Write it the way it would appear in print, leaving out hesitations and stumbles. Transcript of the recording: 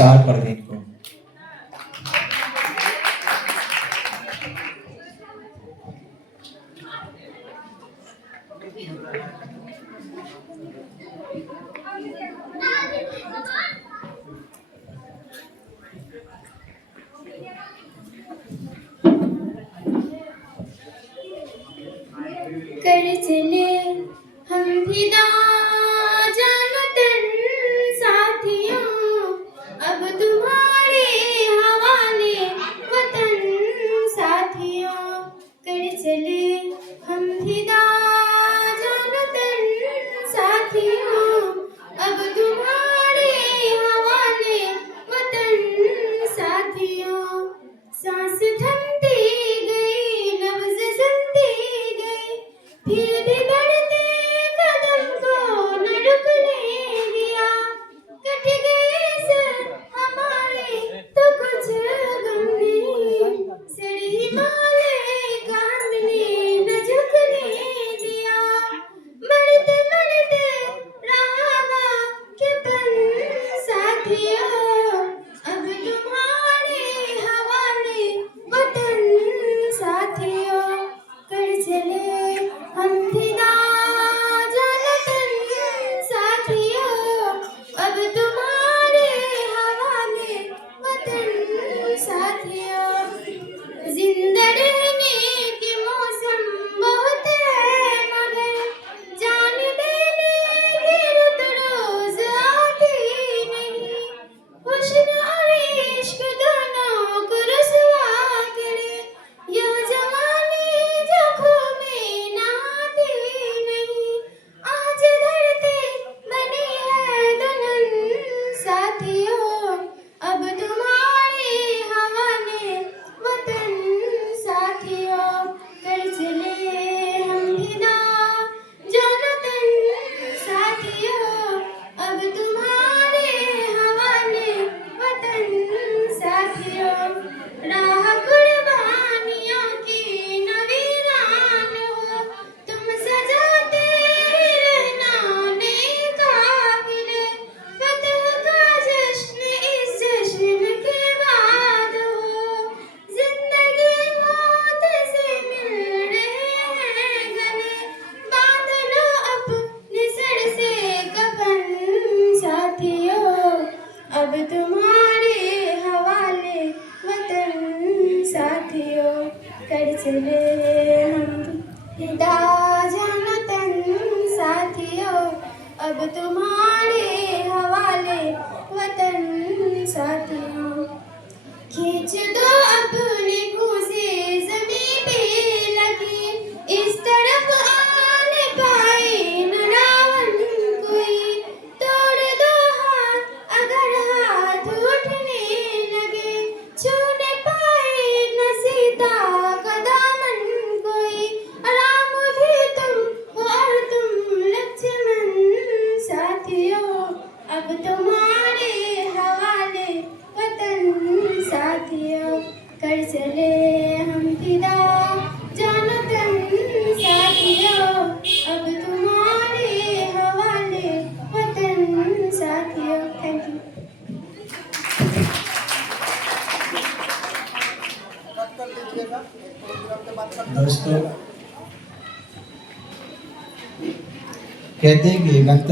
Start कर दें इनको। कर चले हम फिदा जानो तन साथियों, अब तुम्हारे हवाले वतन साथियों। कर चले हम फिदा जानो तन साथियों, अब तुम्हारे हवाले वतन साथियों। सांस थमती गई, नब्ज़ जमती गई, फिर भी बढ़ते कदम को न रुकने दिया। कट गए सर हमारे तो कुछ गम नहीं, सर हिमालय का हमने न झुकने दिया। मरते मरते रहा के पन साथियों, अब तुम्हारे हवाले वतन साथियों। कर चले हम फिदा जानो तन साथियों, अब तुम्हारे हवाले वतन साथियों। जिंदा रहने के मौसम बहुत है मगर जान देने की रुत रोज आती नहीं। हुस्न और इश्क दोनों को रुसवा करे, यह जवानी जो खूह में नहाती नहीं। आज धरती बनी है दुल्हन साथियों, अब तुम्हारे हवाले वतन साथियों। कर चले हम फिदा जानो तन साथियों, अब तुम्हारे हवाले वतन साथियों। राह कुर्बानियों की न वीरान हो, तुम सजाते ही रहना नए काफिले। फतह का जश्न इस जश्न के बाद हो, जिंदगी मौत से मिल रहे हैं गले। बांध लो अपने सर से कफन साथियों, अब तुम्हारे हवाले वतन साथियों। कर चले हम फिदा जानो तन साथियों, अब तुम्हारे हवाले वतन साथियों। खींच दो अपने मुँह से ज़मीं पे लगी, इस तरफ आने पाए न रावण कोई। तोड़ दो हाथ अगर हाथ उठने लगे, छूने पाए न सीता का दामन कोई। राम भी तुम और तुम लक्ष्मण साथियों, अब तुम्हारे हवाले वतन साथियों। कर चले हम फिदा जानो तन साथियों, अब तुम्हारे हवाले वतन साथियों। Thank you. दोस्तों कहते हैं कि लगता